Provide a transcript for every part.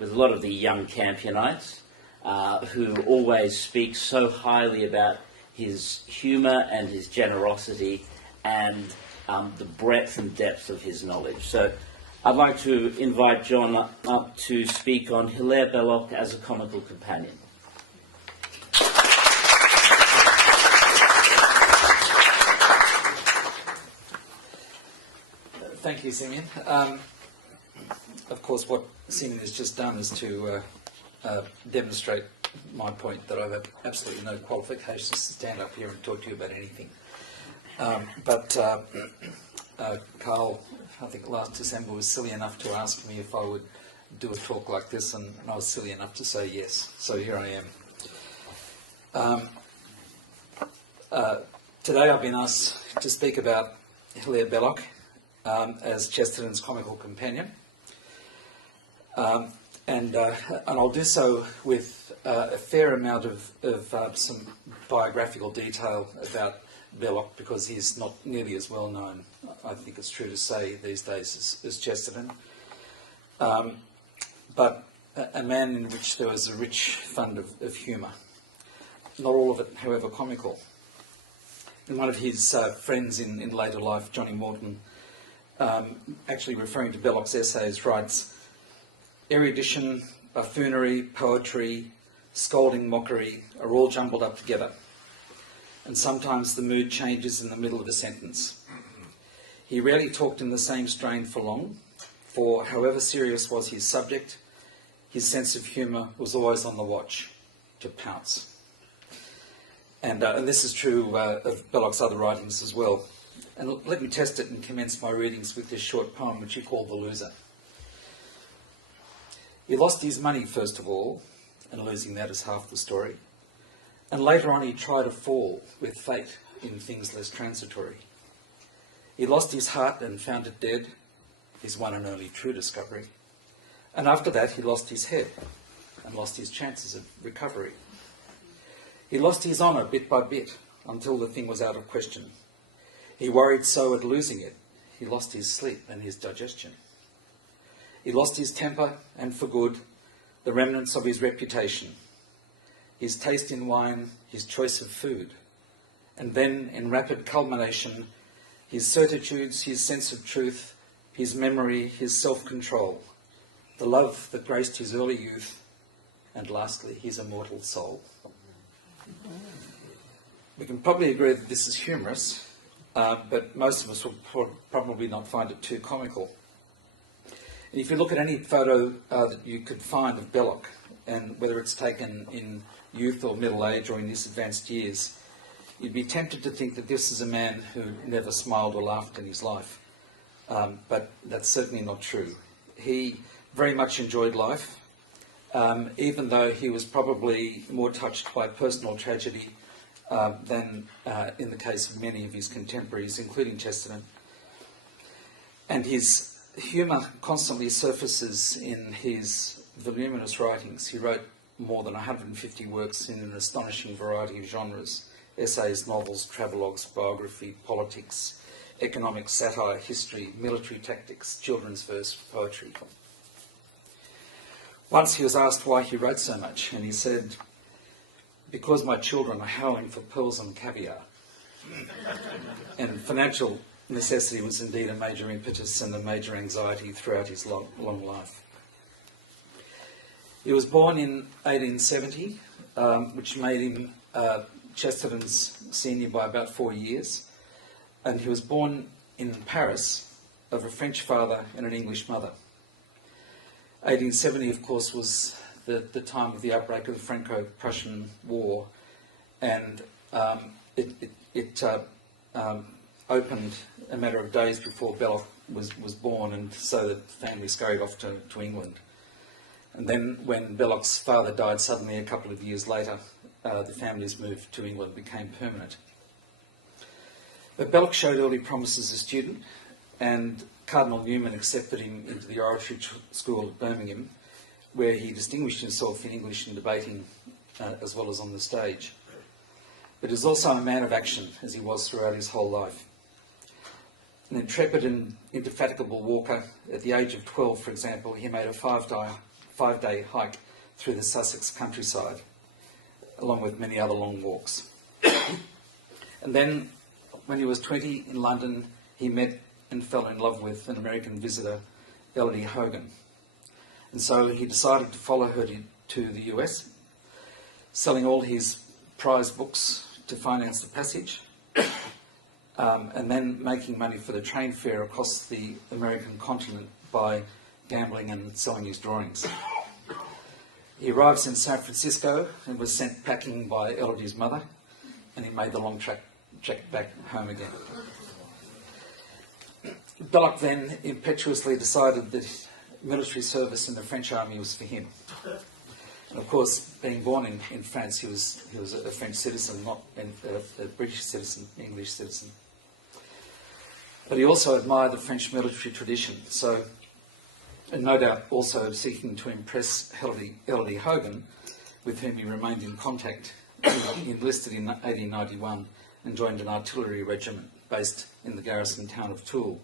with a lot of the young Campionites, who always speak so highly about his humour and his generosity and the breadth and depth of his knowledge. So I'd like to invite John up to speak on Hilaire Belloc as a comical companion. Thank you, Simeon. Of course, what Simeon has just done is to demonstrate my point that I have absolutely no qualifications to stand up here and talk to you about anything. Carl, I think last December, was silly enough to ask me if I would do a talk like this, and I was silly enough to say yes. So here I am. Today I've been asked to speak about Hilaire Belloc as Chesterton's comical companion. And I'll do so with a fair amount of some biographical detail about Belloc, because he's not nearly as well known, I think it's true to say, these days as Chesterton. But a man in which there was a rich fund of humour. Not all of it, however, comical. And one of his friends in later life, Johnny Morton, actually referring to Belloc's essays, writes, "Erudition, buffoonery, poetry, scolding mockery are all jumbled up together, and sometimes the mood changes in the middle of a sentence. He rarely talked in the same strain for long, for however serious was his subject, his sense of humour was always on the watch to pounce." And this is true of Belloc's other writings as well. And let me test it and commence my readings with this short poem, which he called The Loser. He lost his money, first of all, and losing that is half the story. And later on he tried a fall with fate in things less transitory. He lost his heart and found it dead, his one and only true discovery. And after that he lost his head and lost his chances of recovery. He lost his honour bit by bit until the thing was out of question. He worried so at losing it, he lost his sleep and his digestion. He lost his temper, and for good, the remnants of his reputation, his taste in wine, his choice of food, and then, in rapid culmination, his certitudes, his sense of truth, his memory, his self-control, the love that graced his early youth, and lastly, his immortal soul. We can probably agree that this is humorous, but most of us will probably not find it too comical. And if you look at any photo that you could find of Belloc, and whether it's taken in youth or middle age or in his advanced years, you'd be tempted to think that this is a man who never smiled or laughed in his life. But that's certainly not true. He very much enjoyed life, even though he was probably more touched by personal tragedy than in the case of many of his contemporaries, including Chesterton. And his humour constantly surfaces in his voluminous writings. He wrote more than 150 works in an astonishing variety of genres: essays, novels, travelogues, biography, politics, economics, satire, history, military tactics, children's verse, poetry. Once he was asked why he wrote so much, and he said, "Because my children are howling for pearls and caviar." And financial necessity was indeed a major impetus and a major anxiety throughout his long life. He was born in 1870, which made him Chesterton's senior by about 4 years, and he was born in Paris of a French father and an English mother. 1870, of course, was the time of the outbreak of the Franco-Prussian War, and it opened a matter of days before Belloc was born, and so the family scurried off to England. And then when Belloc's father died suddenly a couple of years later, the family's move to England became permanent. But Belloc showed early promise as a student, and Cardinal Newman accepted him into the oratory school at Birmingham, where he distinguished himself in English and debating as well as on the stage. But he was also a man of action, as he was throughout his whole life. An intrepid and indefatigable walker, at the age of 12, for example, he made a 5-day hike through the Sussex countryside, along with many other long walks. And then, when he was 20 in London, he met and fell in love with an American visitor, Elodie Hogan. And so he decided to follow her to the US, selling all his prize books to finance the passage, and then making money for the train fare across the American continent by gambling and selling his drawings. He arrives in San Francisco and was sent packing by Elodie's mother, and he made the long trek back home again. Belloc then impetuously decided that military service in the French army was for him. And of course, being born in France, he was a French citizen, not a British citizen, English citizen. But he also admired the French military tradition, so, and no doubt also seeking to impress Elodie Hogan, with whom he remained in contact. He enlisted in 1891 and joined an artillery regiment based in the garrison town of Toul.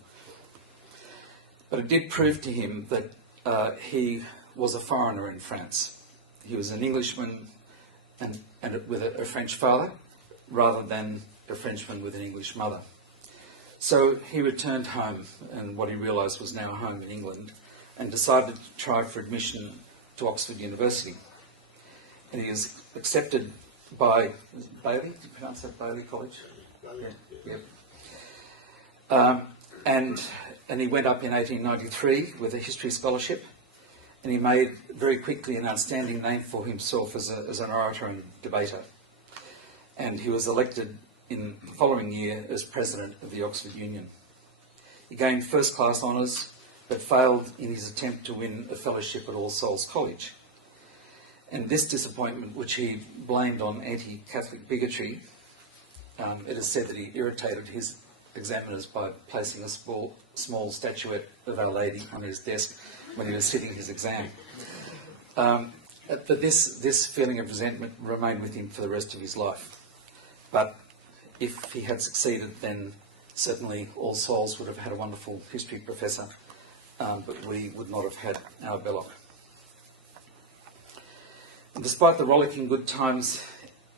But it did prove to him that he was a foreigner in France. He was an Englishman and with a French father, rather than a Frenchman with an English mother. So he returned home, and what he realised was now home in England, and decided to try for admission to Oxford University. And he was accepted by Bailey. Did you pronounce that Bailey College? Yeah. And he went up in 1893 with a history scholarship, and he made very quickly an outstanding name for himself as an orator and debater. And he was elected in the following year as president of the Oxford Union. He gained first-class honours, but failed in his attempt to win a fellowship at All Souls College. And this disappointment, which he blamed on anti-Catholic bigotry, it is said that he irritated his examiners by placing a small statuette of Our Lady on his desk when he was sitting his exam. But this feeling of resentment remained with him for the rest of his life. But if he had succeeded, then certainly All Souls would have had a wonderful history professor, but we would not have had our Belloc. And despite the rollicking good times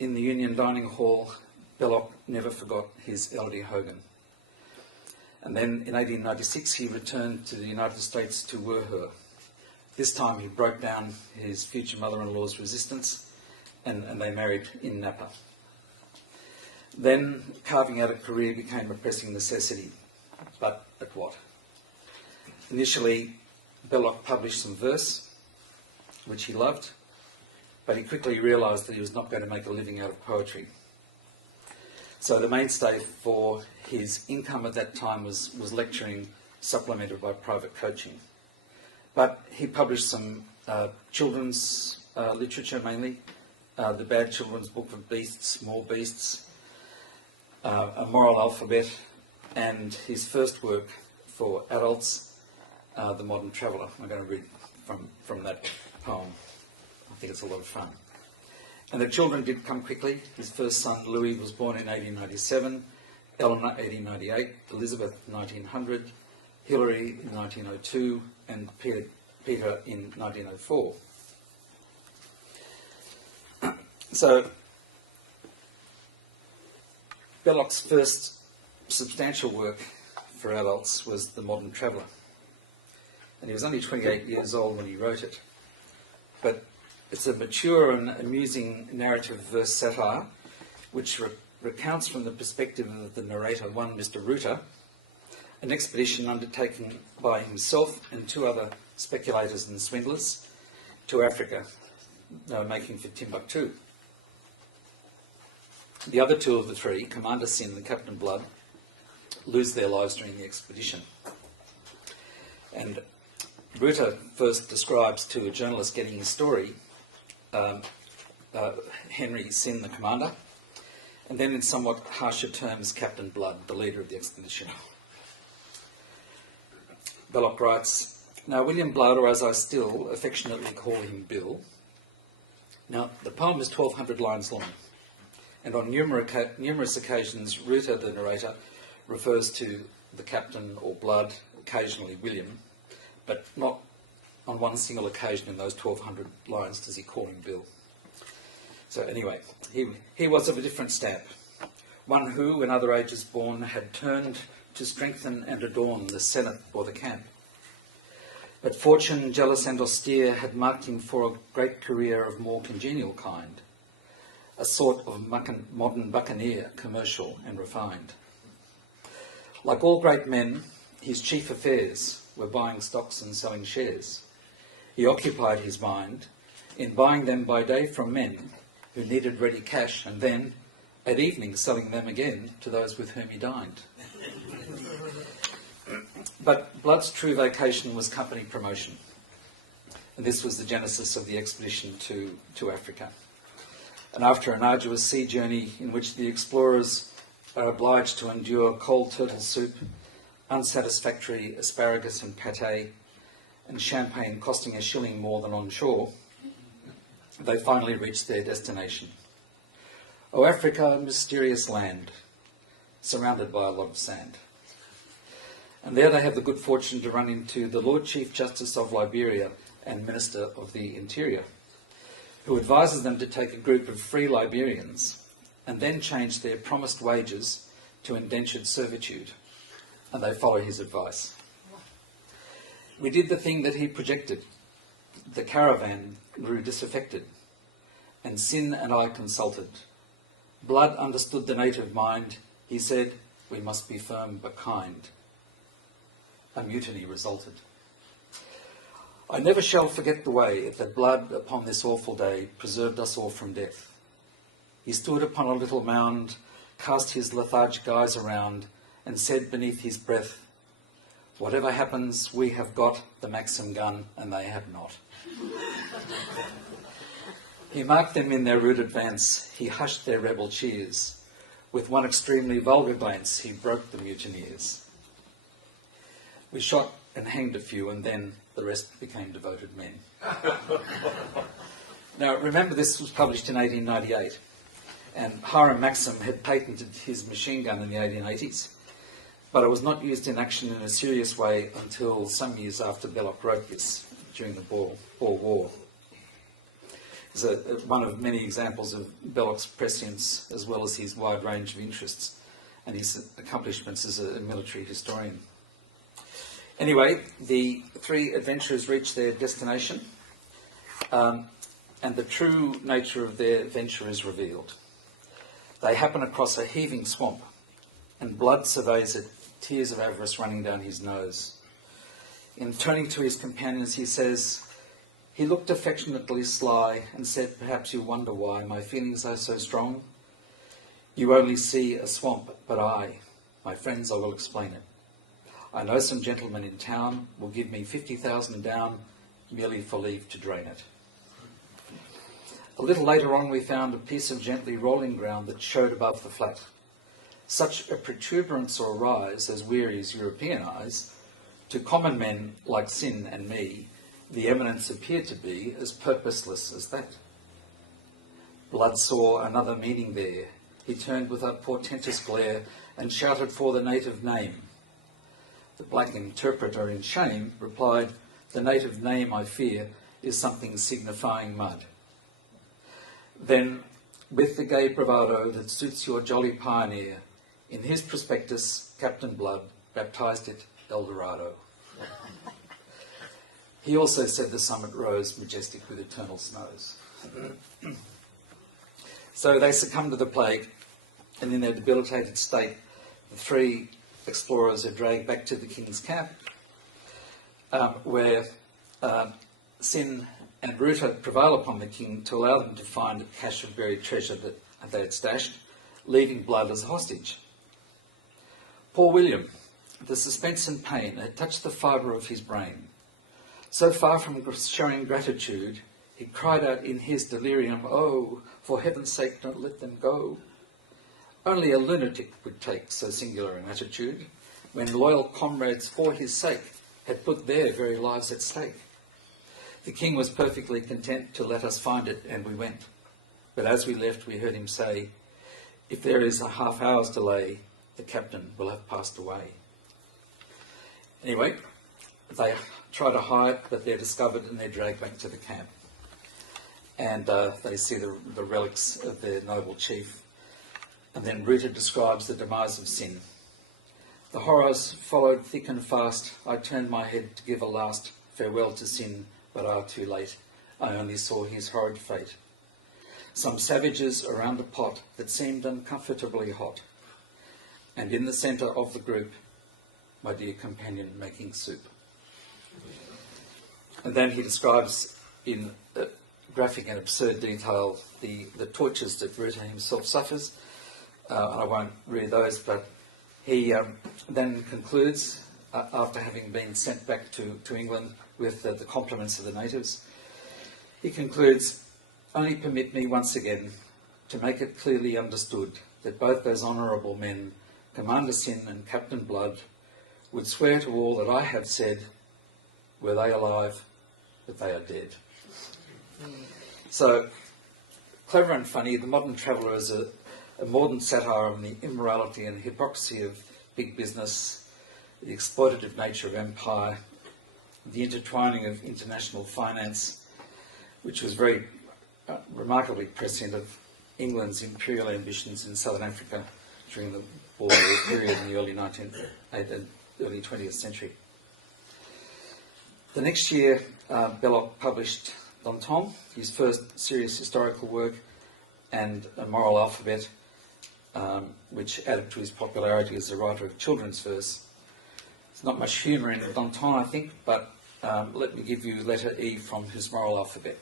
in the Union dining hall, Belloc never forgot his Elodie Hogan. And then in 1896 he returned to the United States to woo her. This time he broke down his future mother-in-law's resistance, and they married in Napa. Then carving out a career became a pressing necessity, but at what? Initially, Belloc published some verse, which he loved, but he quickly realised that he was not going to make a living out of poetry. So the mainstay for his income at that time was lecturing, supplemented by private coaching. But he published some children's literature mainly, the Bad Children's Book of Beasts, Small Beasts, a moral alphabet, and his first work for adults, The Modern Traveller. I'm going to read from that poem. I think it's a lot of fun. And the children did come quickly. His first son, Louis, was born in 1897, Eleanor 1898, Elizabeth 1900, Hilary in 1902, and Peter in 1904. So, Belloc's first substantial work for adults was The Modern Traveller. And he was only 28 years old when he wrote it. But it's a mature and amusing narrative verse satire, which recounts from the perspective of the narrator, one Mr. Reuter, an expedition undertaken by himself and two other speculators and swindlers to Africa. They were making for Timbuktu. The other two of the three, Commander Sin and Captain Blood, lose their lives during the expedition. And Reuter first describes to a journalist getting his story Henry Sin, the commander, and then in somewhat harsher terms, Captain Blood, the leader of the expedition. Belloc writes, "Now William Blood, or as I still affectionately call him, Bill." Now, the poem is 1,200 lines long, and on numerous occasions, Reuter, the narrator, refers to the captain or Blood, occasionally William, but not on one single occasion in those 1,200 lines does he call him Bill. So anyway, he was of a different stamp, one who, in other ages born, had turned to strengthen and adorn the senate or the camp. But fortune, jealous and austere, had marked him for a great career of more congenial kind, a sort of modern buccaneer, commercial and refined. Like all great men, his chief affairs were buying stocks and selling shares. He occupied his mind in buying them by day from men who needed ready cash, and then, at evening, selling them again to those with whom he dined. But Blood's true vocation was company promotion, and this was the genesis of the expedition to Africa. And after an arduous sea journey in which the explorers are obliged to endure cold turtle soup, unsatisfactory asparagus and pâté, and champagne costing a shilling more than on shore, they finally reached their destination. Oh, Africa, a mysterious land, surrounded by a lot of sand. And there they have the good fortune to run into the Lord Chief Justice of Liberia and Minister of the Interior, who advises them to take a group of free Liberians and then change their promised wages to indentured servitude. And they follow his advice. We did the thing that he projected. The caravan grew disaffected, and Sin and I consulted. Blood understood the native mind. He said, we must be firm but kind. A mutiny resulted. I never shall forget the way that Blood, upon this awful day, preserved us all from death. He stood upon a little mound, cast his lethargic eyes around, and said beneath his breath, whatever happens, we have got the Maxim gun, and they have not. He marked them in their rude advance. He hushed their rebel cheers. With one extremely vulgar glance, he broke the mutineers. We shot and hanged a few, and then the rest became devoted men. Now, remember, this was published in 1898, and Hiram Maxim had patented his machine gun in the 1880s, but it was not used in action in a serious way until some years after Belloc wrote this, during the Boer War. It's one of many examples of Belloc's prescience, as well as his wide range of interests and his accomplishments as a military historian. Anyway, the three adventurers reach their destination, and the true nature of their venture is revealed. They happen across a heaving swamp, and Blood surveys it, tears of avarice running down his nose. In turning to his companions, he says, he looked affectionately sly and said, perhaps you wonder why my feelings are so strong. You only see a swamp, but my friends, I will explain it. I know some gentlemen in town will give me 50,000 down merely for leave to drain it. A little later on we found a piece of gently rolling ground that showed above the flat. Such a protuberance or rise as wearies European eyes, to common men like Sin and me, the eminence appeared to be as purposeless as that. Blood saw another meaning there. He turned with a portentous glare and shouted for the native name. The black interpreter in shame replied, the native name, I fear, is something signifying mud. Then, with the gay bravado that suits your jolly pioneer, in his prospectus, Captain Blood baptized it El Dorado. He also said the summit rose majestic with eternal snows. So they succumbed to the plague, and in their debilitated state, the three explorers are dragged back to the king's camp, where Sin and Ruta prevail upon the king to allow them to find a cache of buried treasure that they had stashed, leaving Blood as hostage. Poor William, the suspense and pain had touched the fibre of his brain. So far from showing gratitude, he cried out in his delirium, oh, for heaven's sake, don't let them go. Only a lunatic would take so singular an attitude, when loyal comrades for his sake had put their very lives at stake. The king was perfectly content to let us find it, and we went. But as we left, we heard him say, if there is a half hour's delay, the captain will have passed away. Anyway, they try to hide, but they're discovered and they're dragged back to the camp. And they see the relics of their noble chief. And then Ruta describes the demise of sin. The horrors followed thick and fast. I turned my head to give a last farewell to sin, but too late. I only saw his horrid fate. Some savages around a pot that seemed uncomfortably hot. And in the centre of the group, my dear companion making soup. And then he describes in graphic and absurd detail the tortures that Ruta himself suffers. And I won't read those, but he then concludes, after having been sent back to England with the compliments of the natives, he concludes, only permit me once again to make it clearly understood that both those honourable men, Commander Sin and Captain Blood, would swear to all that I have said, were they alive, that they are dead. So, clever and funny, The Modern Traveller is a modern satire on the immorality and hypocrisy of big business, the exploitative nature of empire, the intertwining of international finance, which was very remarkably prescient of England's imperial ambitions in southern Africa during the war period in the early 20th century. The next year, Belloc published Danton, his first serious historical work, and A Moral Alphabet, which added to his popularity as a writer of children's verse. There's not much humour in Danton, I think, but let me give you letter E from his Moral Alphabet.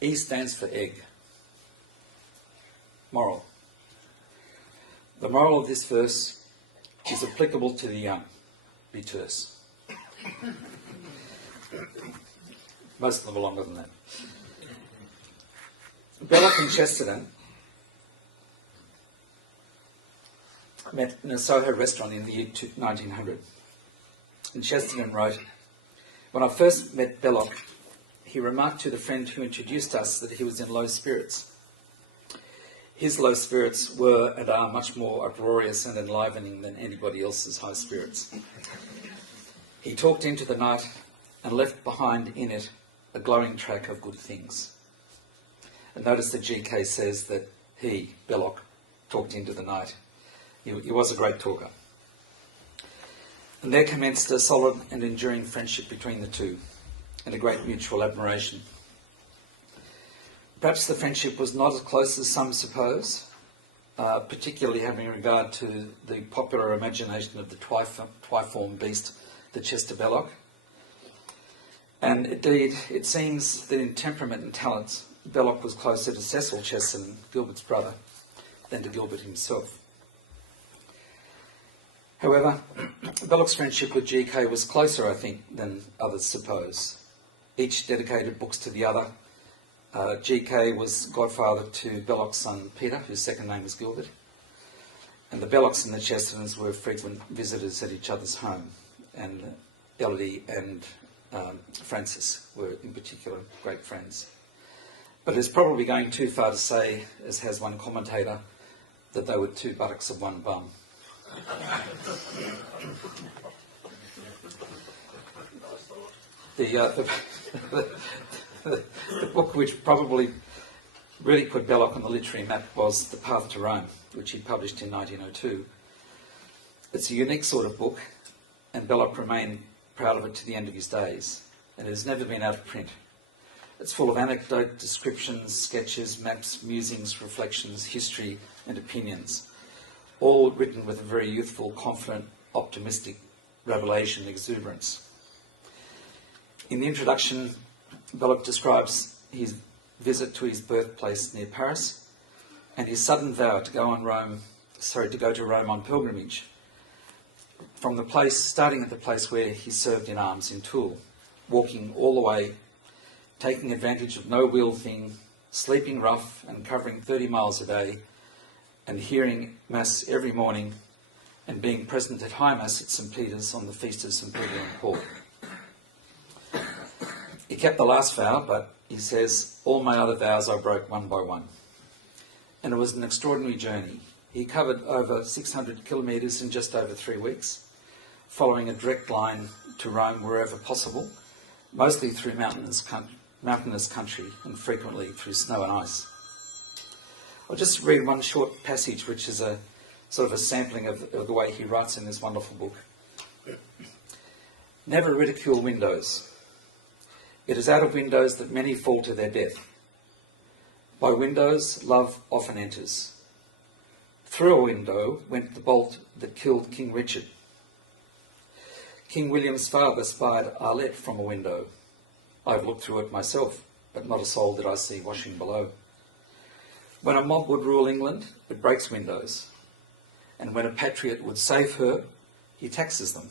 E stands for egg. Moral. The moral of this verse is applicable to the young. Be terse. Most of them are longer than that. Belloc and Chesterton met in a Soho restaurant in the year 1900. And Chesterton wrote, when I first met Belloc, he remarked to the friend who introduced us that he was in low spirits. His low spirits were and are much more uproarious and enlivening than anybody else's high spirits. He talked into the night and left behind in it a glowing track of good things. And notice that GK says that he, Belloc, talked into the night. He was a great talker. And there commenced a solid and enduring friendship between the two, and a great mutual admiration. Perhaps the friendship was not as close as some suppose, particularly having regard to the popular imagination of the twiform beast, the Chester Belloc. And indeed, it seems that in temperament and talents, Belloc was closer to Cecil Chesterton, Gilbert's brother, than to Gilbert himself. However, Belloc's friendship with GK was closer, I think, than others suppose. Each dedicated books to the other. GK was godfather to Belloc's son Peter, whose second name was Gilbert. And the Bellocs and the Chestertons were frequent visitors at each other's home. And Elodie and Francis were in particular great friends. But it's probably going too far to say, as has one commentator, that they were two buttocks of one bum. The book which probably really put Belloc on the literary map was The Path to Rome, which he published in 1902. It's a unique sort of book, and Belloc remained proud of it to the end of his days, and it has never been out of print. It's full of anecdote, descriptions, sketches, maps, musings, reflections, history, and opinions, all written with a very youthful, confident, optimistic revelation and exuberance. In the introduction, Belloc describes his visit to his birthplace near Paris and his sudden vow to go to Rome on pilgrimage, from the place, starting at the place where he served in arms in Toul, walking all the way, taking advantage of no wheel thing, sleeping rough and covering 30 miles a day, and hearing Mass every morning, and being present at High Mass at St. Peter's on the feast of St. Peter and Paul. He kept the last vow, but he says, all my other vows I broke one by one. And it was an extraordinary journey. He covered over 600 kilometres in just over 3 weeks, following a direct line to Rome wherever possible, mostly through mountainous country and frequently through snow and ice. I'll just read one short passage which is a sort of a sampling of the way he writes in this wonderful book. Never ridicule windows. It is out of windows that many fall to their death. By windows, love often enters. Through a window went the bolt that killed King Richard. King William's father spied Arlette from a window. I've looked through it myself, but not a soul did I see washing below. When a mob would rule England, it breaks windows. And when a patriot would save her, he taxes them.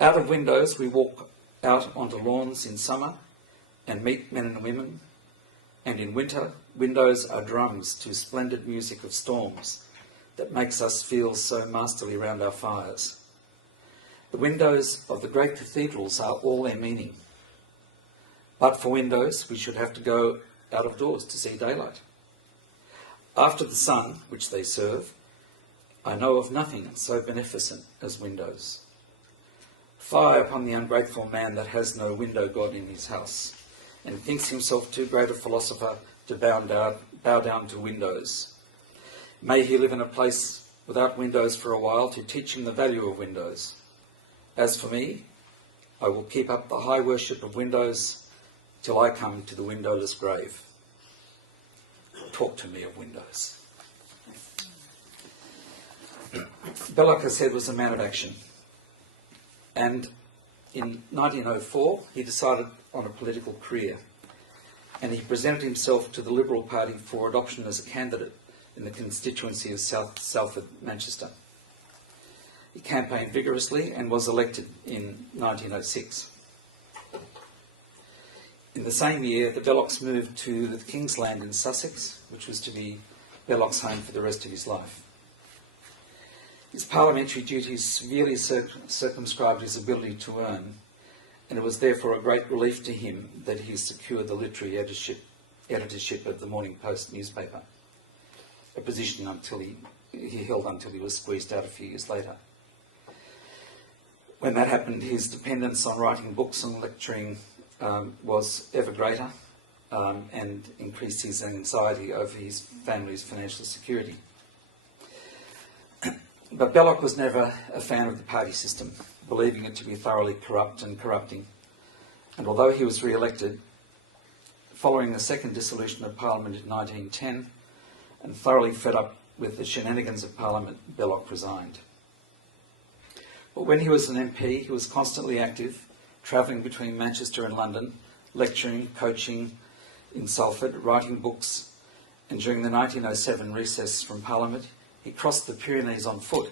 Out of windows we walk out onto lawns in summer and meet men and women. And in winter, windows are drums to splendid music of storms that makes us feel so masterly round our fires. The windows of the great cathedrals are all their meaning. But for windows, we should have to go out of doors to see daylight. After the sun, which they serve, I know of nothing so beneficent as windows. Fie upon the ungrateful man that has no window god in his house, and thinks himself too great a philosopher to bow down to windows. May he live in a place without windows for a while to teach him the value of windows. As for me, I will keep up the high worship of windows till I come to the windowless grave. Talk to me of windows. Belloc, as said, was a man of action. And in 1904, he decided on a political career. And he presented himself to the Liberal Party for adoption as a candidate in the constituency of Salford, Manchester. He campaigned vigorously and was elected in 1906. In the same year, the Bellocs moved to the King's Land in Sussex, which was to be Belloc's home for the rest of his life. His parliamentary duties severely circumscribed his ability to earn, and it was therefore a great relief to him that he secured the literary editorship of the Morning Post newspaper, a position he held until he was squeezed out a few years later. When that happened, his dependence on writing books and lecturing was ever greater and increased his anxiety over his family's financial security. But Belloc was never a fan of the party system, believing it to be thoroughly corrupt and corrupting. And although he was re-elected, following the second dissolution of Parliament in 1910, and thoroughly fed up with the shenanigans of Parliament, Belloc resigned. But when he was an MP, he was constantly active, travelling between Manchester and London, lecturing, coaching in Salford, writing books, and during the 1907 recess from Parliament, he crossed the Pyrenees on foot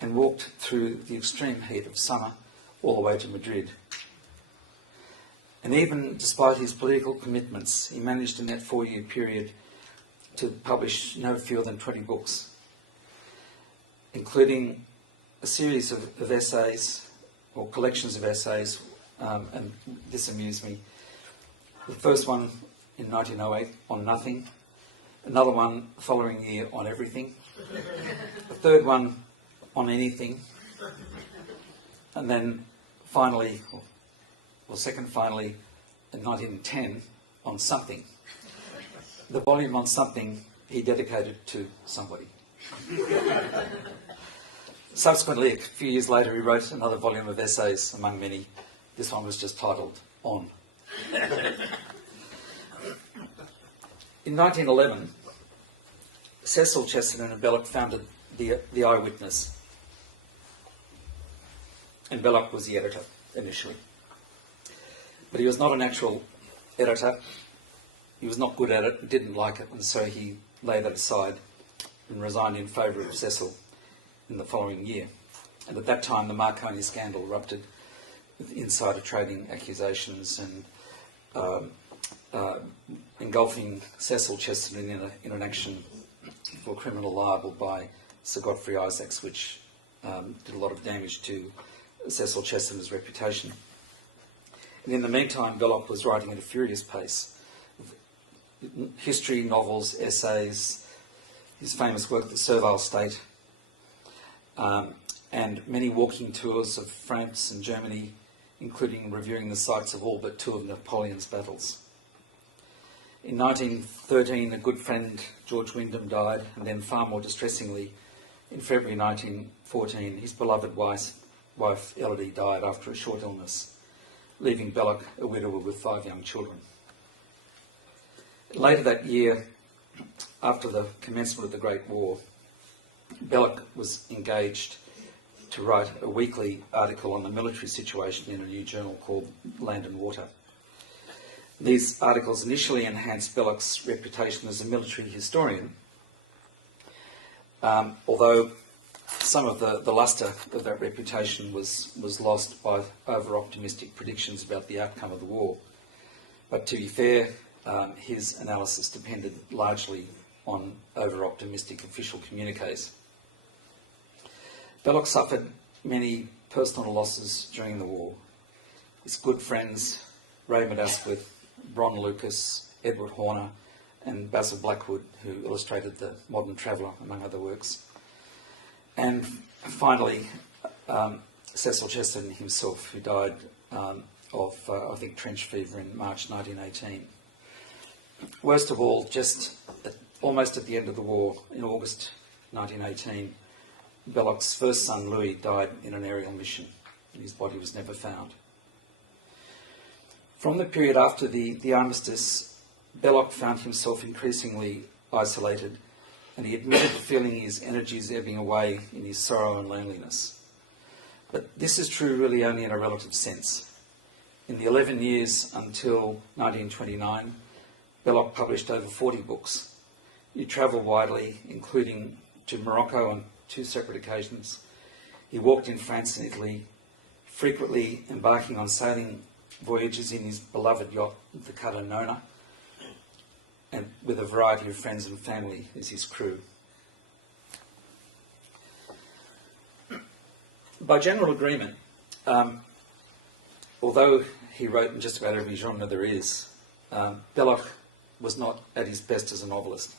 and walked through the extreme heat of summer all the way to Madrid. And even despite his political commitments, he managed in that 4-year period to publish no fewer than 20 books, including a series of essays, or collections of essays, and this amused me. The first one in 1908 on nothing, another one the following year on everything, the third one on anything, and then finally, in 1910, on something. The volume on something he dedicated to somebody. Subsequently, a few years later, he wrote another volume of essays, among many. This one was just titled On. In 1911, Cecil Chesterton and Belloc founded the Eyewitness, and Belloc was the editor initially. But he was not an actual editor. He was not good at it, didn't like it, and so he laid that aside and resigned in favour of Cecil in the following year. And at that time, the Marconi scandal erupted with insider trading accusations and engulfing Cecil Chesterton in an action for criminal libel by Sir Godfrey Isaacs, which did a lot of damage to Cecil Chesterton's reputation. And in the meantime, Belloc was writing at a furious pace. History, novels, essays, his famous work, The Servile State, and many walking tours of France and Germany, including reviewing the sites of all but two of Napoleon's battles. In 1913, a good friend, George Wyndham, died, and then far more distressingly, in February 1914, his beloved wife Elodie died after a short illness, leaving Belloc a widower with 5 young children. Later that year, after the commencement of the Great War, Belloc was engaged to write a weekly article on the military situation in a new journal called Land and Water. These articles initially enhanced Belloc's reputation as a military historian, although some of the lustre of that reputation was lost by over-optimistic predictions about the outcome of the war. But to be fair, his analysis depended largely on over-optimistic official communiques. Belloc suffered many personal losses during the war. His good friends, Raymond Asquith, Bron Lucas, Edward Horner, and Basil Blackwood, who illustrated The Modern Traveller, among other works. And finally, Cecil Chesterton himself, who died of, I think, trench fever in March 1918. Worst of all, almost at the end of the war, in August 1918, Belloc's first son, Louis, died in an aerial mission, and his body was never found. From the period after the armistice, Belloc found himself increasingly isolated, and he admitted to feeling his energies ebbing away in his sorrow and loneliness. But this is true really only in a relative sense. In the 11 years until 1929, Belloc published over 40 books. He travelled widely, including to Morocco on 2 separate occasions. He walked in France and Italy, frequently embarking on sailing voyages in his beloved yacht, the cutter Nona, and with a variety of friends and family as his crew. By general agreement, although he wrote in just about every genre there is, Belloc was not at his best as a novelist.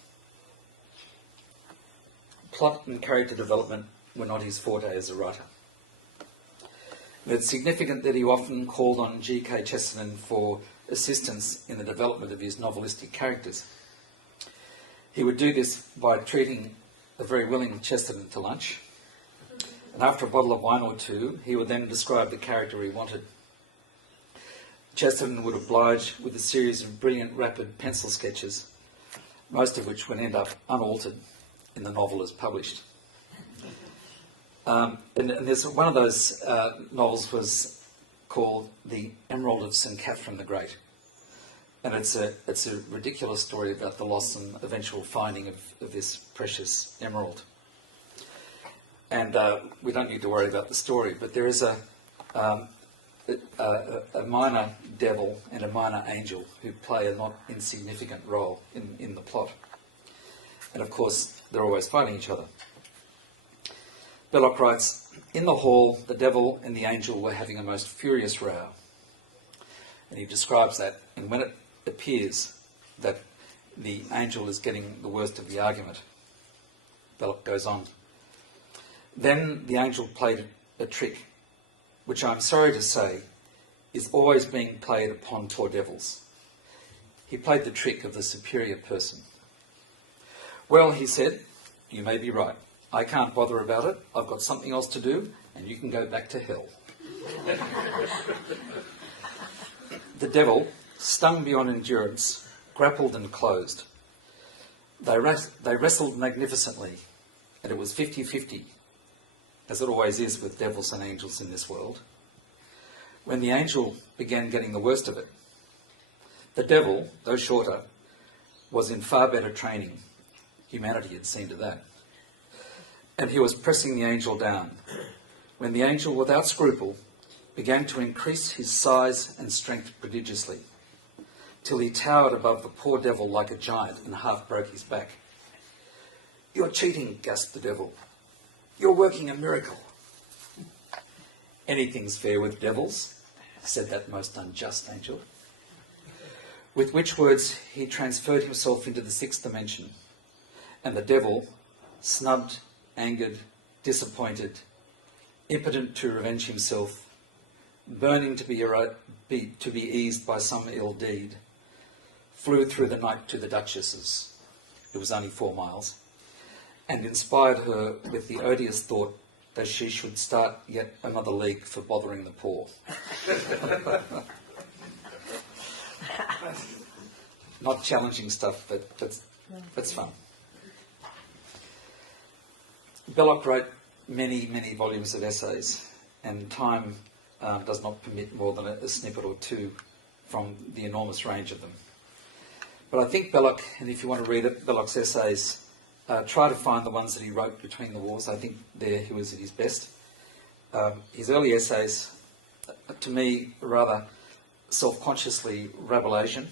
Plot and character development were not his forte as a writer. It's significant that he often called on G.K. Chesterton for assistance in the development of his novelistic characters. He would do this by treating a very willing Chesterton to lunch, and after a bottle of wine or two, he would then describe the character he wanted. Chesterton would oblige with a series of brilliant, rapid pencil sketches, most of which would end up unaltered in the novel as published. And there's one of those novels was called The Emerald of St. Catherine the Great. And it's a ridiculous story about the loss and eventual finding of this precious emerald. And we don't need to worry about the story, but there is a minor devil and a minor angel who play a not insignificant role in the plot. And of course, they're always fighting each other. Belloc writes, "In the hall, the devil and the angel were having a most furious row." And he describes that, and when it appears that the angel is getting the worst of the argument, Belloc goes on, "Then the angel played a trick, which I'm sorry to say is always being played upon poor devils. He played the trick of the superior person. 'Well,' he said, 'you may be right. I can't bother about it. I've got something else to do, and you can go back to hell.'" The devil, stung beyond endurance, grappled and closed. They wrestled magnificently, and it was 50-50, as it always is with devils and angels in this world. When the angel began getting the worst of it, the devil, though shorter, was in far better training. Humanity had seen to that. And he was pressing the angel down, when the angel, without scruple, began to increase his size and strength prodigiously, till he towered above the poor devil like a giant and half broke his back. "You're cheating," gasped the devil. "You're working a miracle." "Anything's fair with devils," said that most unjust angel. With which words he transferred himself into the 6th dimension, and the devil, snubbed, angered, disappointed, impotent to revenge himself, burning to be eased by some ill deed, flew through the night to the Duchess's, it was only 4 miles, and inspired her with the odious thought that she should start yet another league for bothering the poor. Not challenging stuff, but that's fun. Belloc wrote many, many volumes of essays, and time does not permit more than a snippet or two from the enormous range of them. But I think Belloc, and if you want to read it, Belloc's essays, try to find the ones that he wrote between the wars. I think there he was at his best. His early essays, to me, are rather self-consciously Rabelaisian,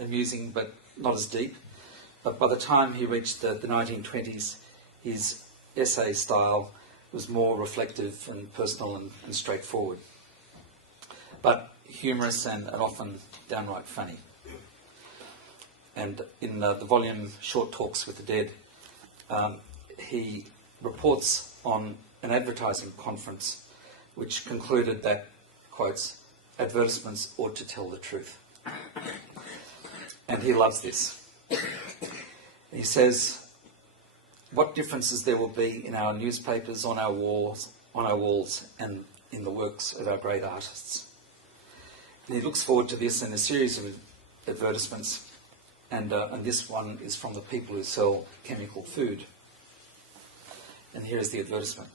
amusing but not as deep. But by the time he reached the 1920s, his essay style was more reflective and personal and straightforward, but humorous and often downright funny. And in the volume Short Talks with the Dead, he reports on an advertising conference which concluded that, quotes, advertisements ought to tell the truth. And he loves this. He says, what differences there will be in our newspapers, on our walls, and in the works of our great artists. And he looks forward to this in a series of advertisements, and this one is from the people who sell chemical food. And here is the advertisement.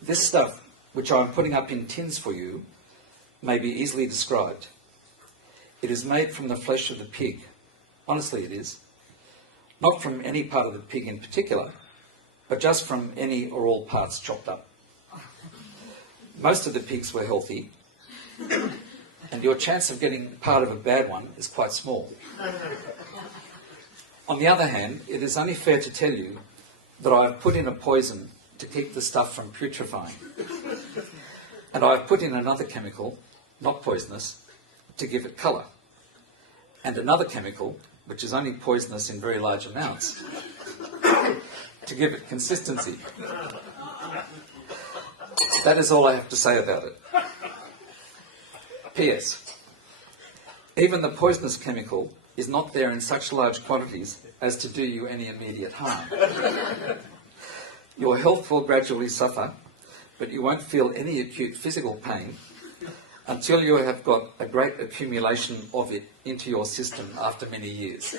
This stuff, which I am putting up in tins for you, may be easily described. It is made from the flesh of the pig. Honestly, it is. Not from any part of the pig in particular, but just from any or all parts chopped up. Most of the pigs were healthy, and your chance of getting part of a bad one is quite small. On the other hand, it is only fair to tell you that I have put in a poison to keep the stuff from putrefying. And I have put in another chemical, not poisonous, to give it colour. And another chemical, which is only poisonous in very large amounts, to give it consistency. That is all I have to say about it. P.S. Even the poisonous chemical is not there in such large quantities as to do you any immediate harm. Your health will gradually suffer, but you won't feel any acute physical pain until you have got a great accumulation of it into your system after many years.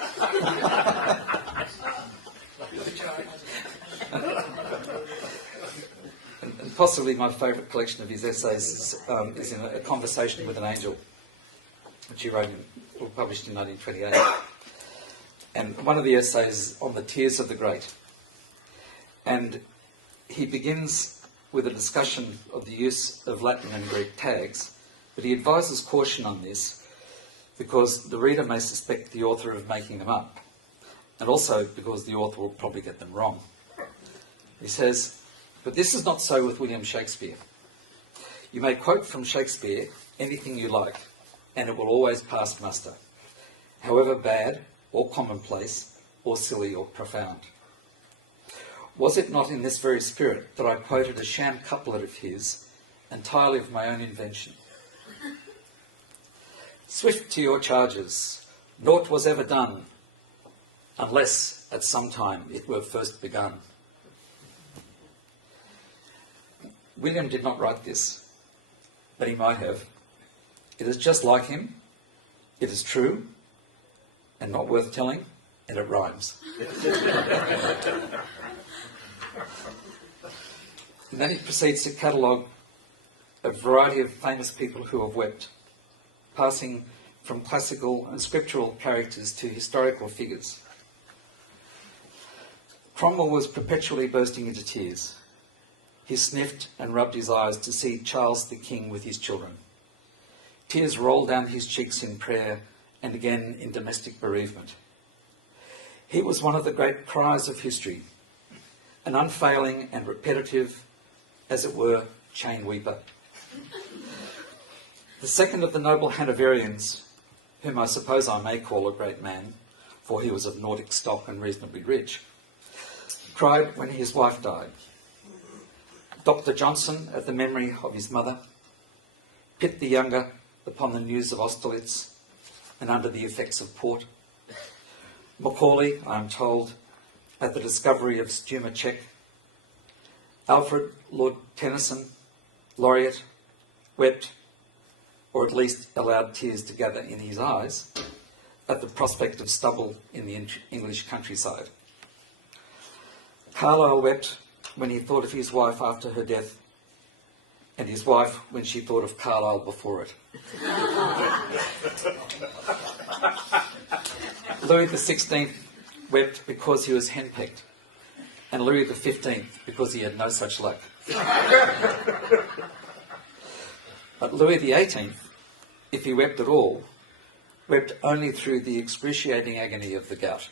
And possibly my favourite collection of his essays is in A Conversation with an Angel, which he wrote or published in 1928. And one of the essays is on the tears of the great. And he begins with a discussion of the use of Latin and Greek tags, but he advises caution on this because the reader may suspect the author of making them up, and also because the author will probably get them wrong. He says, but this is not so with William Shakespeare. You may quote from Shakespeare anything you like, and it will always pass muster, however bad or commonplace or silly or profound. Was it not in this very spirit that I quoted a sham couplet of his, entirely of my own invention? Swift to your charges, naught was ever done, unless at some time it were first begun. William did not write this, but he might have. It is just like him, it is true, and not worth telling, and it rhymes. And then he proceeds to catalogue a variety of famous people who have wept, passing from classical and scriptural characters to historical figures. Cromwell was perpetually bursting into tears. He sniffed and rubbed his eyes to see Charles the King with his children. Tears rolled down his cheeks in prayer and again in domestic bereavement. He was one of the great cries of history, an unfailing and repetitive, as it were, chain weeper. The second of the noble Hanoverians, whom I suppose I may call a great man, for he was of Nordic stock and reasonably rich, cried when his wife died. Dr. Johnson at the memory of his mother, Pitt the younger upon the news of Austerlitz and under the effects of port, Macaulay, I am told, at the discovery of Stumacek, Alfred Lord Tennyson, laureate, wept, or at least allowed tears to gather in his eyes, at the prospect of stubble in the English countryside. Carlyle wept when he thought of his wife after her death, and his wife when she thought of Carlyle before it. Louis XVI wept because he was henpecked, and Louis XV because he had no such luck. But Louis XVIII, if he wept at all, wept only through the excruciating agony of the gout.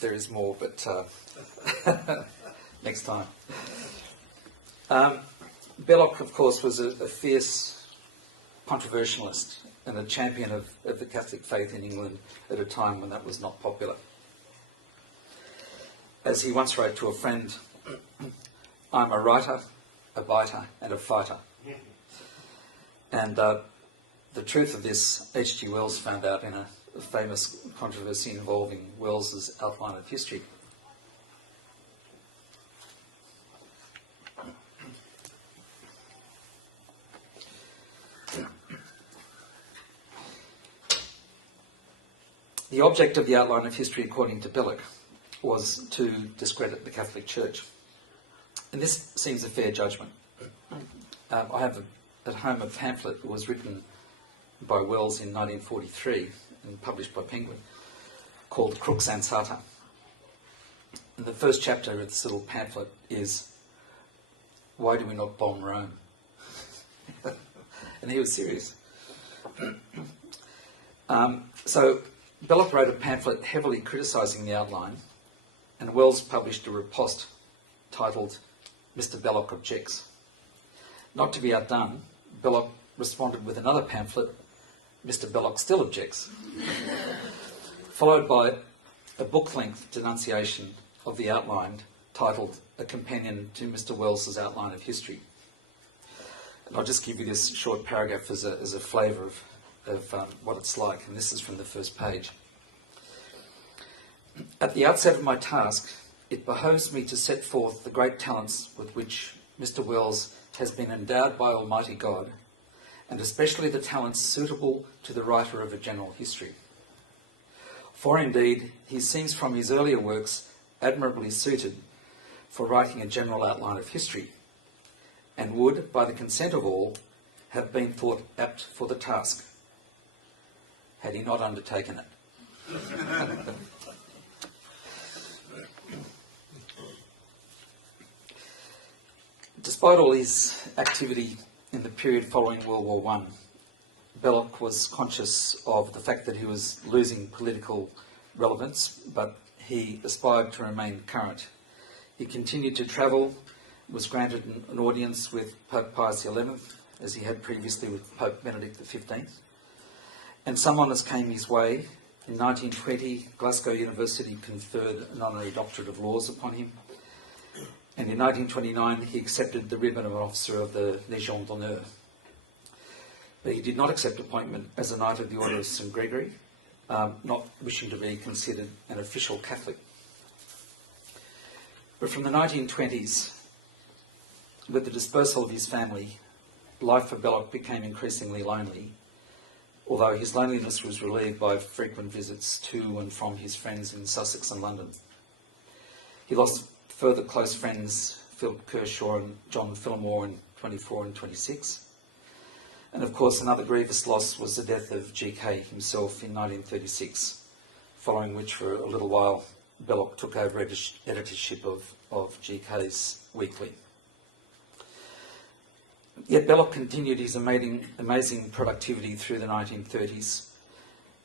There is more, but next time. Belloc, of course, was a fierce controversialist and a champion of the Catholic faith in England at a time when that was not popular. As he once wrote to a friend, "I'm a writer, a biter, and a fighter." And the truth of this, H.G. Wells found out in a famous controversy involving Wells's outline of history. The object of the outline of history, according to Belloc, was to discredit the Catholic Church. And this seems a fair judgment. I have at home a pamphlet that was written by Wells in 1943 and published by Penguin, called Crux Ansata. And the first chapter of this little pamphlet is, "Why do we not bomb Rome?" And he was serious. So Belloc wrote a pamphlet heavily criticising the outline, and Wells published a riposte titled "Mr. Belloc Objects." Not to be outdone, Belloc responded with another pamphlet, "Mr. Belloc Still Objects," followed by a book-length denunciation of the outline titled "A Companion to Mr. Wells's Outline of History." And I'll just give you this short paragraph as a flavour of what it's like, and this is from the first page. "At the outset of my task, it behoves me to set forth the great talents with which Mr. Wells has been endowed by Almighty God, and especially the talents suitable to the writer of a general history. For indeed, he seems from his earlier works admirably suited for writing a general outline of history, and would, by the consent of all, have been thought apt for the task, had he not undertaken it." Despite all his activity in the period following World War I, Belloc was conscious of the fact that he was losing political relevance, but he aspired to remain current. He continued to travel, was granted an audience with Pope Pius XI, as he had previously with Pope Benedict XV, and some honours came his way. In 1920, Glasgow University conferred an honorary doctorate of laws upon him, and in 1929 he accepted the ribbon of an officer of the Légion d'honneur. But he did not accept appointment as a Knight of the Order of St Gregory, not wishing to be considered an official Catholic. But from the 1920s, with the dispersal of his family, life for Belloc became increasingly lonely, although his loneliness was relieved by frequent visits to and from his friends in Sussex and London. He lost further close friends, Philip Kershaw and John Phillimore in 24 and 26. And of course, another grievous loss was the death of GK himself in 1936, following which for a little while Belloc took over editorship of GK's weekly. Yet Belloc continued his amazing productivity through the 1930s.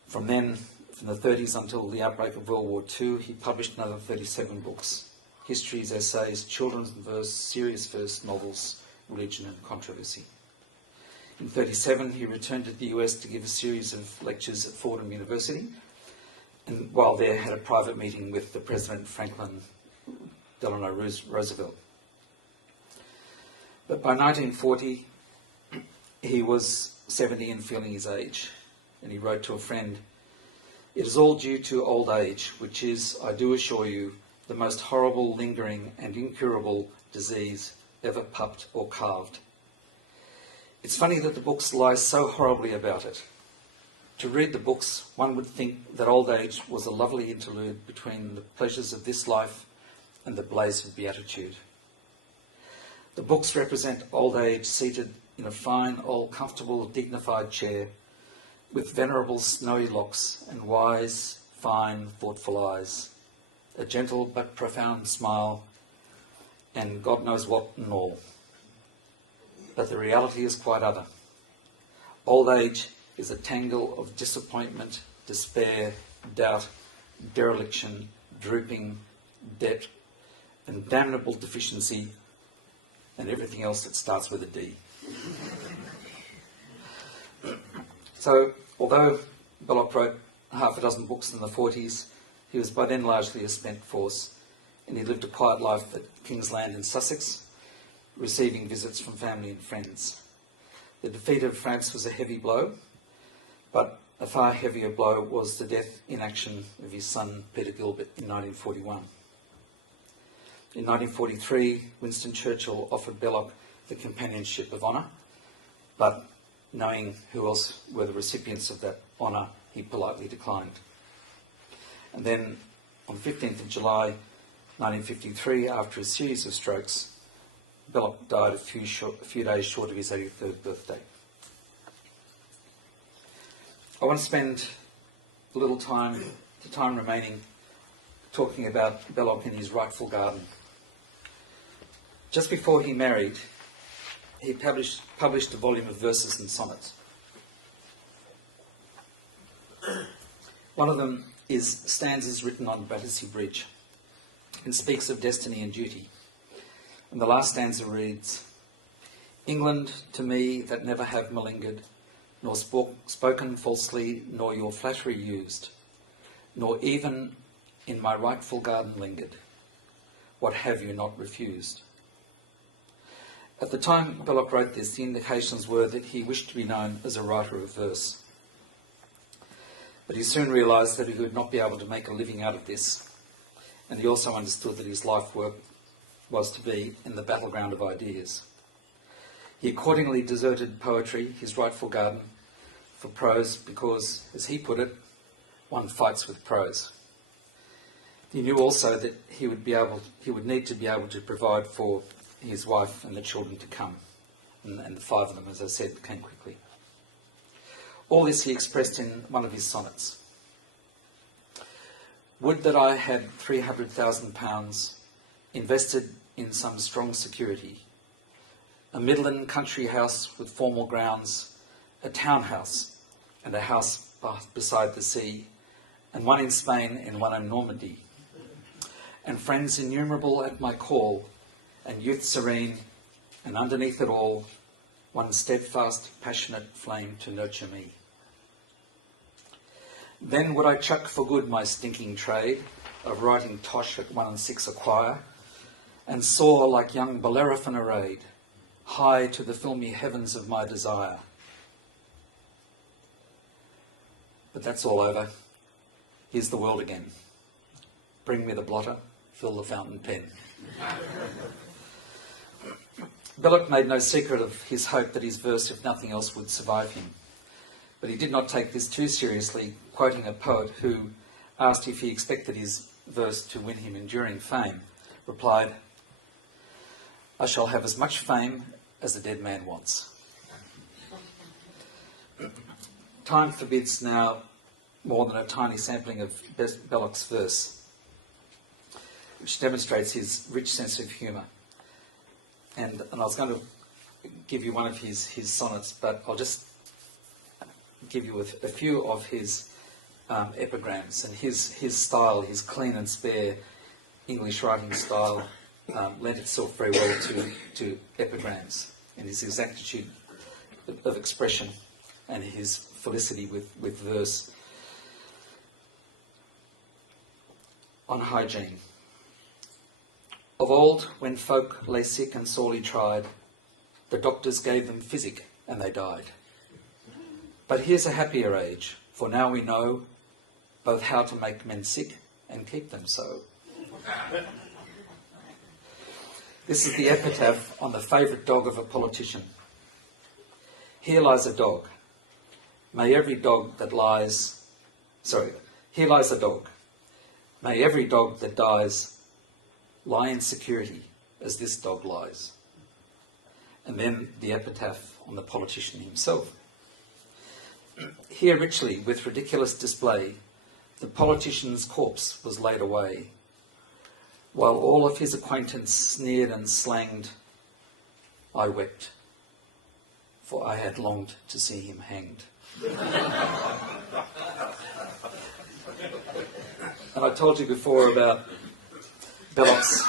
From the 30s until the outbreak of World War II, he published another 37 books: histories, essays, children's verse, serious verse, novels, religion and controversy. In 1937, he returned to the US to give a series of lectures at Fordham University, and while there had a private meeting with the President Franklin Delano Roosevelt. But by 1940, he was 70 and feeling his age, and he wrote to a friend, "It is all due to old age, which is, I do assure you, the most horrible, lingering and incurable disease ever pupped or carved. It's funny that the books lie so horribly about it. To read the books, one would think that old age was a lovely interlude between the pleasures of this life and the blaze of beatitude. The books represent old age seated in a fine, old, comfortable, dignified chair with venerable snowy locks and wise, fine, thoughtful eyes, a gentle but profound smile, and God knows what and all. But the reality is quite other. Old age is a tangle of disappointment, despair, doubt, dereliction, drooping, debt, and damnable deficiency, and everything else that starts with a D." So, although Belloc wrote half a dozen books in the 40s, he was by then largely a spent force, and he lived a quiet life at King's Land in Sussex, receiving visits from family and friends. The defeat of France was a heavy blow, but a far heavier blow was the death in action of his son Peter Gilbert in 1941. In 1943, Winston Churchill offered Belloc the companionship of honour, but knowing who else were the recipients of that honour, he politely declined. And then on 15th of July 1953, after a series of strokes, Belloc died a few days short of his 83rd birthday. I want to spend a little time, the time remaining, talking about Belloc in his rightful garden. Just before he married, he published a volume of verses and sonnets. One of them is stanzas written on Battersea Bridge and speaks of destiny and duty. And the last stanza reads, "England, to me that never have malingered, nor spoken falsely, nor your flattery used, nor even in my rightful garden lingered, what have you not refused?" At the time Belloc wrote this, the indications were that he wished to be known as a writer of verse. But he soon realised that he would not be able to make a living out of this, and he also understood that his life work was to be in the battleground of ideas. He accordingly deserted poetry, his rightful garden, for prose because, as he put it, one fights with prose. He knew also that he would need to be able to provide for his wife and the children to come, and the 5 of them, as I said, came quickly. All this he expressed in one of his sonnets. "Would that I had £300,000 invested in some strong security, a Midland country house with formal grounds, a townhouse and a house beside the sea, and one in Spain and one in Normandy, and friends innumerable at my call, and youth serene, and underneath it all, one steadfast, passionate flame to nurture me. Then would I chuck for good my stinking trade of writing tosh at 1 6 a quire, and soar like young Bellerophon arrayed, high to the filmy heavens of my desire. But that's all over. Here's the world again. Bring me the blotter, fill the fountain pen." Belloc made no secret of his hope that his verse, if nothing else, would survive him. But he did not take this too seriously, quoting a poet who, asked if he expected his verse to win him enduring fame, replied, "I shall have as much fame as a dead man wants." Time forbids now more than a tiny sampling of Belloc's verse, which demonstrates his rich sense of humour. And I was going to give you one of his sonnets, but I'll just give you a few of his epigrams. And his style, his clean and spare English writing style, lent itself very well to epigrams, and his exactitude of expression and his felicity with verse. on hygiene. Of old, when folk lay sick and sorely tried, the doctors gave them physic and they died. But here's a happier age, for now we know both how to make men sick and keep them so. This is the epitaph on the favourite dog of a politician. Here lies a dog. May every dog that lies... here lies a dog. May every dog that dies lie in security as this dog lies. And then the epitaph on the politician himself. Here richly, with ridiculous display, the politician's corpse was laid away, while all of his acquaintance sneered and slanged. I wept, for I had longed to see him hanged. And I told you before about Belloc's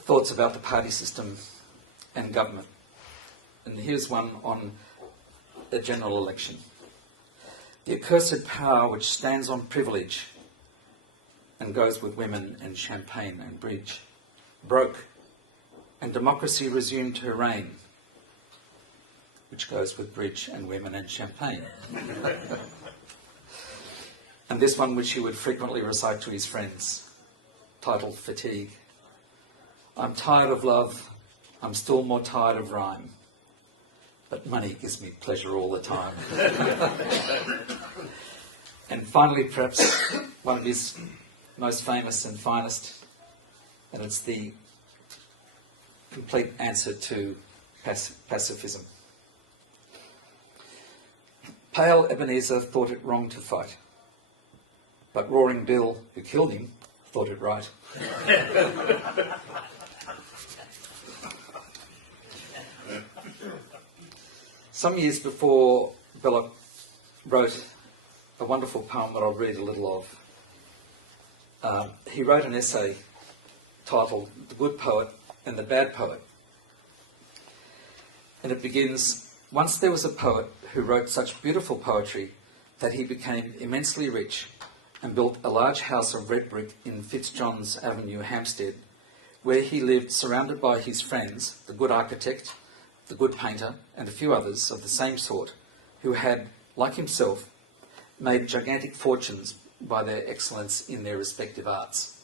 thoughts about the party system and government. And here's one on a general election. The accursed power which stands on privilege and goes with women and champagne and bridge broke, and democracy resumed her reign, which goes with bridge and women and champagne. And this one which he would frequently recite to his friends, titled Fatigue. I'm tired of love, I'm still more tired of rhyme, but money gives me pleasure all the time. And finally, perhaps one of his most famous and finest, and it's the complete answer to pacifism. Pale Ebenezer thought it wrong to fight, but Roaring Bill, who killed him, thought it right. Some years before Belloc wrote a wonderful poem that I'll read a little of, he wrote an essay titled The Good Poet and the Bad Poet. And it begins, once there was a poet who wrote such beautiful poetry that he became immensely rich and built a large house of red brick in Fitzjohn's Avenue, Hampstead, where he lived surrounded by his friends, the good architect, the good painter, and a few others of the same sort, who had, like himself, made gigantic fortunes by their excellence in their respective arts.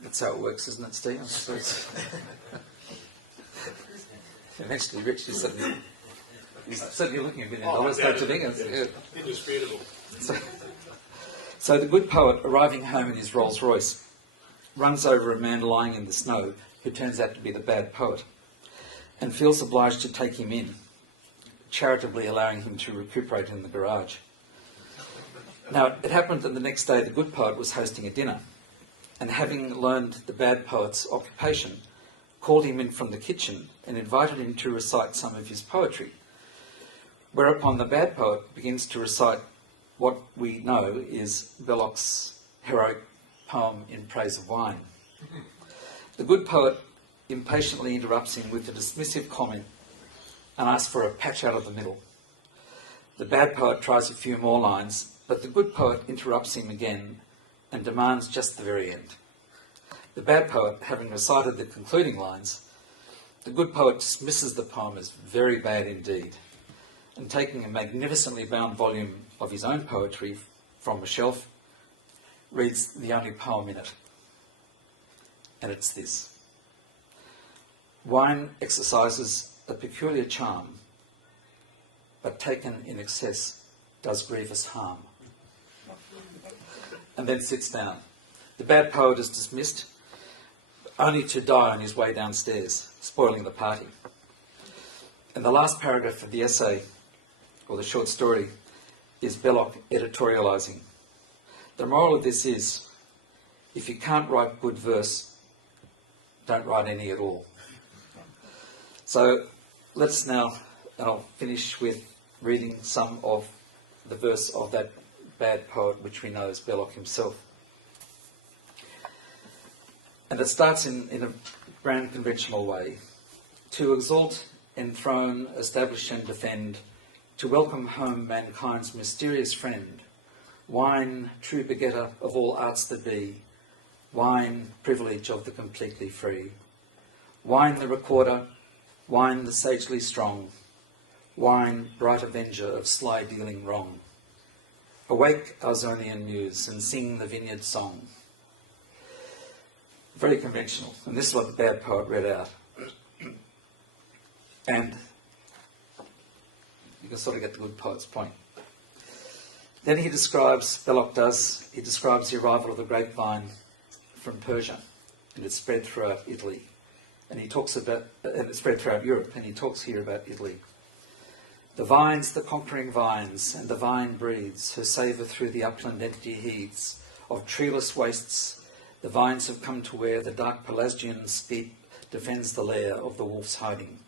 That's how it works, isn't it, Steve? Eventually rich is suddenly... He's certainly looking $1 million, don't you think? Indisputable. So the good poet, arriving home in his Rolls Royce, runs over a man lying in the snow who turns out to be the bad poet, and feels obliged to take him in, charitably allowing him to recuperate in the garage. Now, it happened that the next day the good poet was hosting a dinner, and having learned the bad poet's occupation, called him in from the kitchen and invited him to recite some of his poetry. Whereupon the bad poet begins to recite what we know is Belloc's heroic poem in praise of wine. The good poet impatiently interrupts him with a dismissive comment and asks for a patch out of the middle. The bad poet tries a few more lines, but the good poet interrupts him again and demands just the very end. The bad poet, having recited the concluding lines, the good poet dismisses the poem as very bad indeed, and taking a magnificently bound volume of his own poetry from a shelf, reads the only poem in it. And it's this. Wine exercises a peculiar charm, but taken in excess does grievous harm. And then sits down. The bad poet is dismissed, only to die on his way downstairs, spoiling the party. And the last paragraph of the essay, or the short story, is Belloc editorialising. The moral of this is, if you can't write good verse, don't write any at all. So let's now, and I'll finish with reading some of the verse of that bad poet, which we know as Belloc himself. And it starts in a grand conventional way. To exalt, enthrone, establish and defend, to welcome home mankind's mysterious friend, Wine, true begetter of all arts that be. Wine, privilege of the completely free. Wine, the recorder. Wine, the sagely strong. Wine, bright avenger of sly dealing wrong. Awake, Ausonian muse, and sing the vineyard song. Very conventional, and this is what the bad poet read out. And you can sort of get the good poet's point. Then he describes, Belloc does, he describes the arrival of the grapevine from Persia, and it's spread throughout Italy. And he talks about, and it's spread throughout Europe, and he talks here about Italy. The vines, the conquering vines, and the vine breathes, her savour through the upland empty heaths of treeless wastes. The vines have come to where the dark Pelasgian steep defends the lair of the wolf's hiding.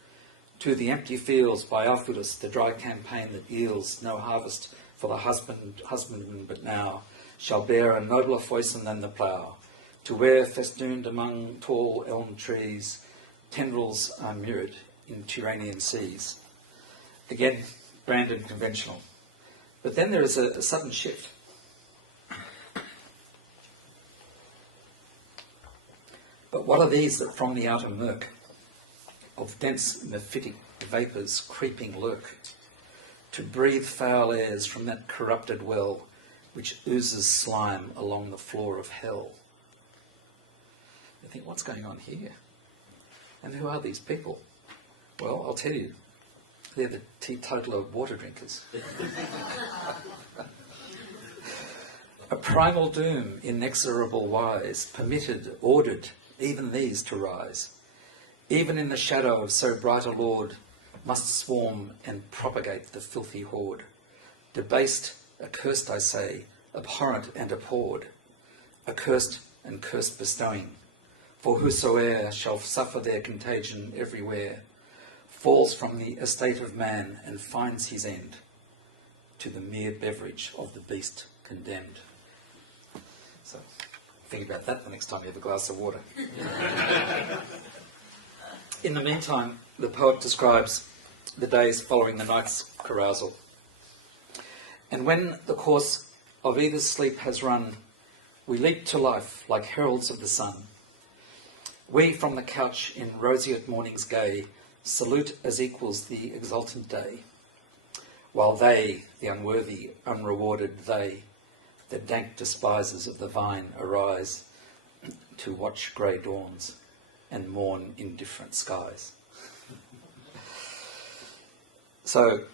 To the empty fields by Alphutus, the dry campaign that yields no harvest for the husbandman, but now shall bear a nobler foison than the plough. To where, festooned among tall elm trees, tendrils are mirrored in Turanian seas. Again, branded conventional. But then there is a sudden shift. But what are these that from the outer murk of dense mephitic vapours creeping lurk, to breathe foul airs from that corrupted well which oozes slime along the floor of hell? You think, what's going on here? And who are these people? Well, I'll tell you. They're the teetotaler water drinkers. A primal doom, inexorable wise, permitted, ordered, even these to rise. Even in the shadow of so bright a lord, must swarm and propagate the filthy horde. Debased, accursed, I say, abhorrent and abhorred, accursed and curse bestowing. For whosoe'er shall suffer their contagion everywhere, falls from the estate of man and finds his end to the mere beverage of the beast condemned. So think about that the next time you have a glass of water. In the meantime, the poet describes the days following the night's carousal. And when the course of either's sleep has run, we leap to life like heralds of the sun. We from the couch in roseate mornings gay salute as equals the exultant day, while they, the unworthy, unrewarded they, the dank despisers of the vine arise to watch grey dawns and mourn indifferent skies. So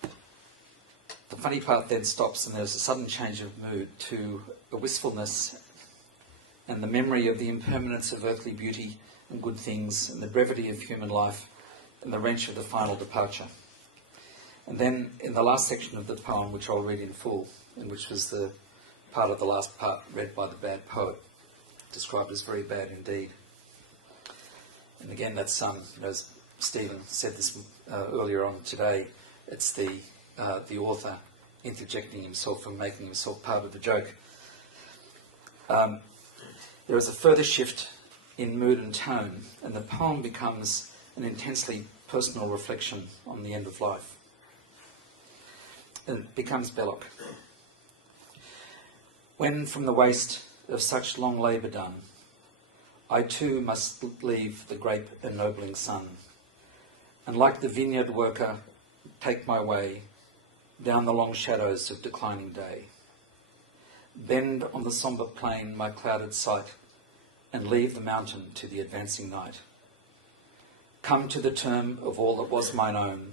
the funny part then stops and there's a sudden change of mood to a wistfulness and the memory of the impermanence of earthly beauty and good things and the brevity of human life and the wrench of the final departure. And then in the last section of the poem, which I'll read in full, and which was the part of the last part read by the bad poet, described as very bad indeed. And again, that's, as Stephen said this earlier on today, it's the author interjecting himself and making himself part of the joke. There is a further shift in mood and tone, and the poem becomes an intensely personal reflection on the end of life. And it becomes Belloc. When from the waste of such long labour done, I too must leave the grape ennobling sun, and like the vineyard worker take my way down the long shadows of declining day. Bend on the sombre plain my clouded sight, and leave the mountain to the advancing night. Come to the term of all that was mine own,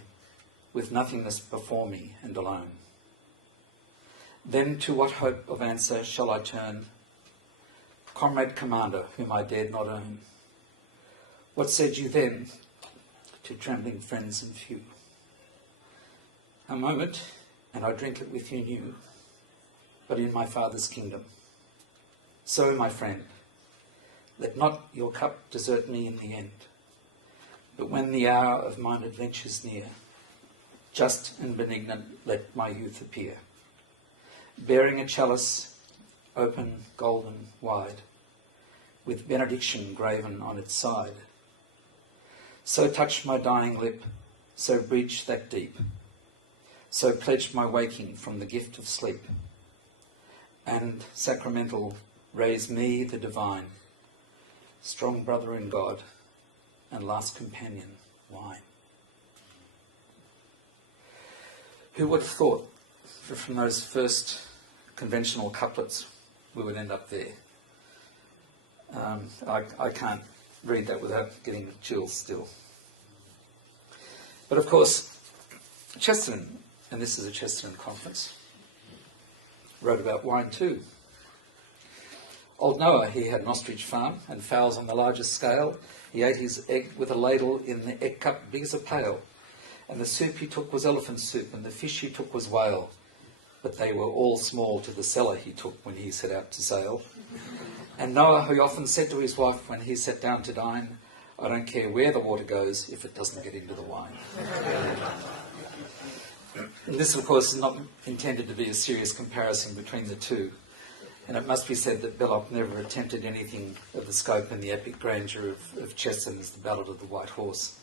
with nothingness before me and alone. Then to what hope of answer shall I turn? Comrade commander, whom I dared not own, what said you then to trembling friends and few? A moment, and I drink it with you new, but in my Father's kingdom. So, my friend, let not your cup desert me in the end, but when the hour of mine adventure's near, just and benignant let my youth appear, bearing a chalice, open, golden, wide, with benediction graven on its side. So touch my dying lip, so breach that deep, so pledge my waking from the gift of sleep, and sacramental, raise me, the divine, strong brother in God, and last companion, wine. Who would have thought that from those first conventional couplets we would end up there? I can't read that without getting chills still. But of course, Chesterton, and this is a Chesterton conference, wrote about wine too. Old Noah, he had an ostrich farm and fowls on the largest scale. He ate his egg with a ladle in the egg cup big as a pail. And the soup he took was elephant soup, and the fish he took was whale. But they were all small to the cellar he took when he set out to sail. And Noah, who often said to his wife when he sat down to dine, I don't care where the water goes if it doesn't get into the wine. And this, of course, is not intended to be a serious comparison between the two. And it must be said that Belloc never attempted anything of the scope and the epic grandeur of Chesterton's The Ballad of the White Horse.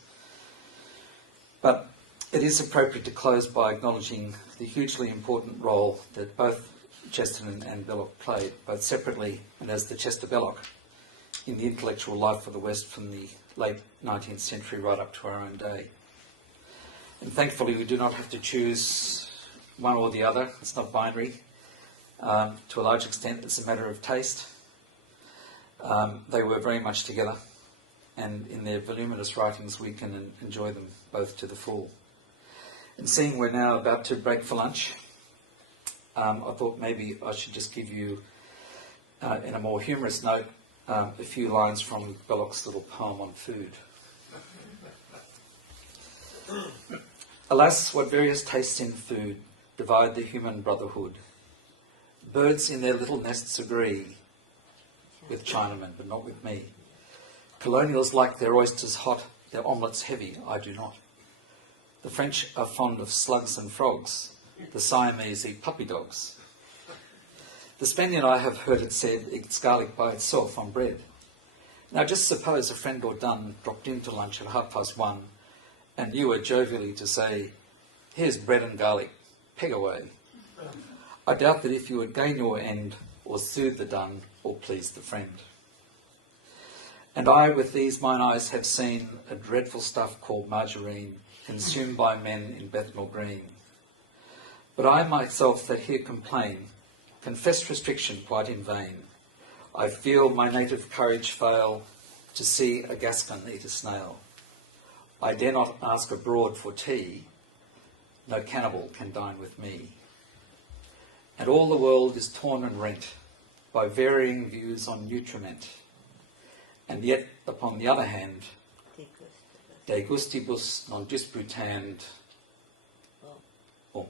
But it is appropriate to close by acknowledging the hugely important role that both Chesterton and Belloc played, both separately and as the Chester Belloc, in the intellectual life of the West from the late 19th century right up to our own day. And thankfully we do not have to choose one or the other. It's not binary. To a large extent it's a matter of taste. They were very much together, and in their voluminous writings we can enjoy them both to the full. And seeing we're now about to break for lunch, I thought maybe I should just give you, in a more humorous note, a few lines from Belloc's little poem on food. Alas, what various tastes in food divide the human brotherhood. Birds in their little nests agree with Chinamen, but not with me. Colonials like their oysters hot, their omelettes heavy, I do not. The French are fond of slugs and frogs. The Siamese eat puppy dogs. The Spaniard, I have heard it said, eats garlic by itself on bread. Now just suppose a friend or dun dropped in to lunch at 1:30, and you were jovially to say, here's bread and garlic, peg away. I doubt that if you would gain your end, or soothe the dun, or please the friend. And I, with these mine eyes, have seen a dreadful stuff called margarine, consumed by men in Bethnal Green. But I myself that here complain, confess restriction quite in vain. I feel my native courage fail to see a Gascon eat a snail. I dare not ask abroad for tea, no cannibal can dine with me. And all the world is torn and rent by varying views on nutriment. And yet, upon the other hand, de gustibus non disputand. Oh.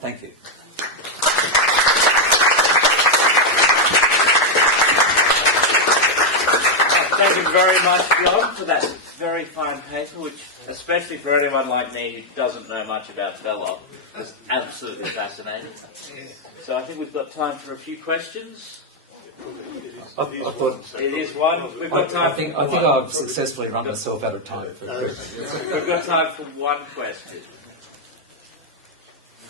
Thank you. Thank you very much, John, for that very fine paper, which, especially for anyone like me who doesn't know much about Belloc, was absolutely fascinating. So I think we've got time for a few questions. I thought It is one. We've got time. I think I've successfully run myself out of time for a question. We've got time for one question.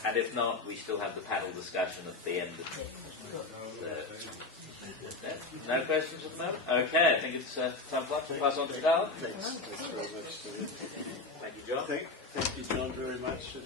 And if not, we still have the panel discussion at the end of no questions at the moment? Okay, I think it's time for lunch. Pass on to Darla. Thanks very much. Thank you, John. Thank you, John, very much. And,